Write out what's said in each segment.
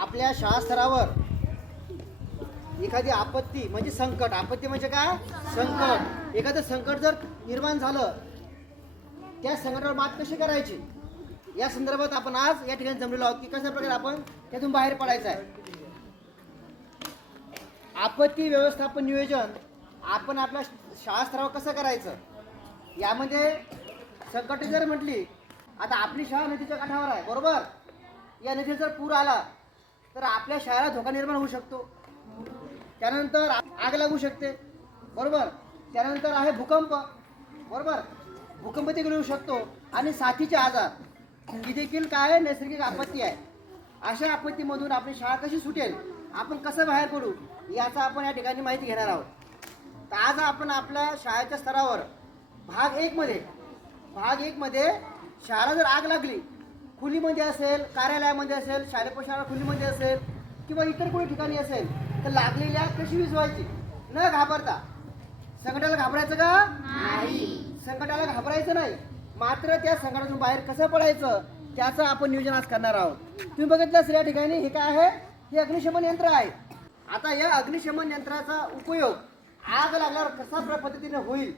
आपल्या शाळा स्तरावर एखादी आपत्ती म्हणजे संकट. आपत्ती म्हणजे काय? संकट. एखादं संकट जर निर्माण झालं त्या संकटावर मात कशी करायची? या संदर्भात आपण आज या ठिकाणी जमलेलो आहोत की कशा प्रकारे आपण त्यातून बाहेर पडायचं आहे. आपत्ती व्यवस्थापन नियोजन आपण आपल्या शाळा स्तरावर कसं करायचं? यामध्ये संकट जर म्हटली आता आपली शाळा नदीच्या काठावर आहे बरोबर? या नदीला जर पूर आला तर आपल्या शाळेला धोका निर्माण होऊ शकतो. त्यानंतर आग लागू शकते. बरोबर? त्यानंतर आहे भूकंप. बरोबर? भूकंप देखील येऊ शकतो. आणि साथीचे आजार. ही देखील काय नैसर्गिक आपत्ती आहे. अशा आपत्तीमधून आपली शाळा कशी सुटेल? आपण कसं बाहेर पडू? याचा आपण या ठिकाणी माहिती घेणार आहोत. तर आज आपण आपल्या शाळेच्या स्तरावर भाग एकमध्ये भाग एकमध्ये शाळा जर आग लागली खोलीमध्ये असेल कार्यालयामध्ये असेल शाळा खोलीमध्ये असेल किंवा इतर कोणी ठिकाणी असेल तर लागलेली आग कशी विझवायची न घाबरता. संकटाला घाबरायचं का? नाही. संकटाला घाबरायचं नाही. मात्र त्या संकटातून बाहेर कसं पडायचं त्याचं आपण नियोजन आज करणार आहोत. तुम्ही बघितलं असेल या ठिकाणी हे काय आहे? हे अग्निशमन यंत्र आहे. आता या अग्निशमन यंत्राचा उपयोग आग लागल्यावर कसा पद्धतीने होईल?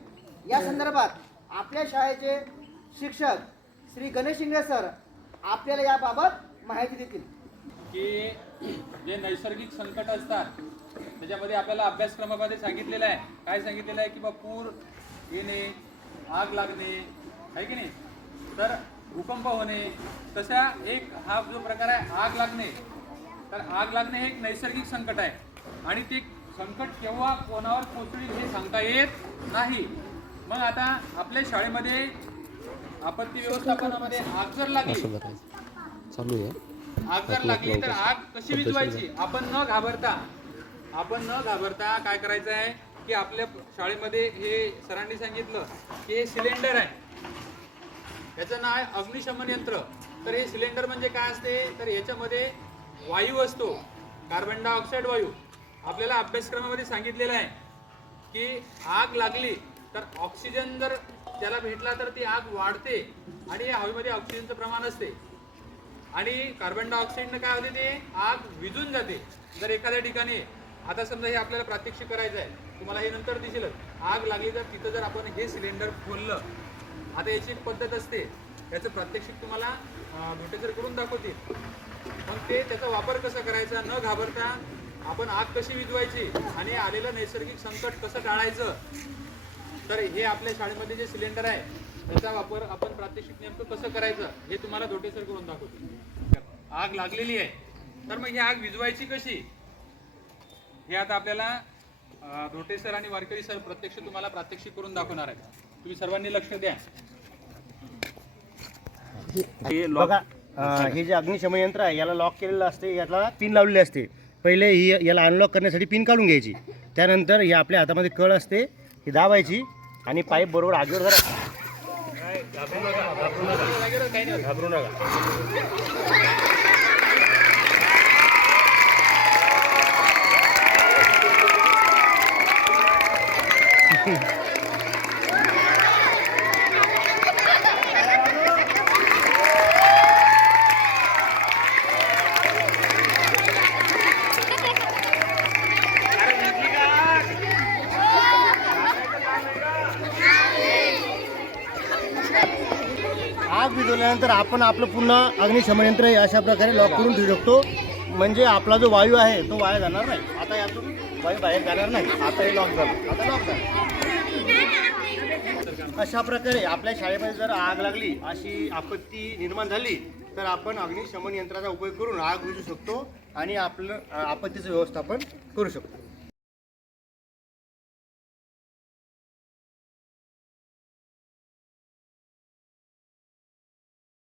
या संदर्भात आपल्या शाळेचे शिक्षक श्री गणेश शिंगणे सर आपल्याला याबाबत माहिती देतील. की जे नैसर्गिक संकट असतात त्याच्यामध्ये आपल्याला अभ्यासक्रमामध्ये सांगितलेलं आहे. काय सांगितलेलं आहे की बा पूर येणे आग लागणे आहे की नाही? तर भूकंप होणे तसा एक हा जो प्रकार आहे आग लागणे. तर आग लागणे हे एक नैसर्गिक संकट आहे. आणि ते संकट केव्हा कोणावर पोचईल हे सांगता येत नाही. मग आता आपल्या शाळेमध्ये आपत्ती व्यवस्थापनामध्ये आग जर लागली चालू आहे. आग जर लागली तर आग कशी विझवायची आपण न घाबरता आपण न घाबरता काय करायचं आहे की आपल्या शाळेमध्ये हे सरांनी सांगितलं की हे सिलेंडर आहे. याचं नाव आहे अग्निशमन यंत्र. तर हे सिलेंडर म्हणजे काय असते? तर याच्यामध्ये वायू असतो. कार्बन डायऑक्साईड वायू. आपल्याला अभ्यासक्रमामध्ये सांगितलेलं आहे की आग लागली तर ऑक्सिजन जर त्याला भेटला तर ती आग वाढते आणि या हवेमध्ये ऑक्सिजनचं प्रमाण असते. आणि कार्बन डायऑक्साईडनं काय होते ते? आग विझून जाते. जर एखाद्या ठिकाणी आता समजा हे आपल्याला प्रात्यक्षिक करायचं आहे तुम्हाला हे नंतर दिसेलच आग लागली तर तिथं जर आपण हे सिलेंडर खोललं आता याची एक पद्धत असते. याचं प्रात्यक्षिक तुम्हाला भेटेसर करून दाखवतील. मग ते त्याचा वापर कसा करायचा न घाबरता आपण आग कशी विजवायची आणि आलेलं नैसर्गिक संकट कसं टाळायचं तर हे आपल्या शाळेमध्ये जे सिलेंडर आहे त्याचा वापर आपण प्रात्यक्षिक नेमकं कसं करायचं हे तुम्हाला धोटेसर करून दाखवतो. आग लागलेली आहे. तर मग ही आग विझवायची कशी? हे आता आपल्याला अं, धोटे सर आणि वारकरी सर प्रत्यक्ष तुम्हाला प्रात्यक्षिक करून दाखवणार आहेत. तुम्ही सर्वांनी लक्ष द्या. हे हे जे अग्निशमन यंत्र आहे याला लॉक केलेलं असते याला पिन लावलेली असते. पहिले ही याला अनलॉक करण्यासाठी पिन काढून घ्यायची. त्यानंतर ही आपल्या हातामध्ये कळ असते. ही दाबायची आणि पाईप बरोबर आगीवर जरा घाबरू नका. आग विझवल्यानंतर आपण आपलं पुन्हा अग्निशमन यंत्र हे अशा प्रकारे लॉक करून ठेवू शकतो. म्हणजे आपला जो वायू आहे तो वाया जाणार नाही. आता यातून वायू बाहेर जाणार नाही. आता हे लॉक झालं. आता लॉक झालं. अशा प्रकारे आपल्या शाळेमध्ये जर आग लागली अशी आपत्ती निर्माण झाली तर आपण अग्निशमन यंत्राचा उपयोग करून आग विझू शकतो आणि आपलं आपत्तीचं व्यवस्थापन करू शकतो.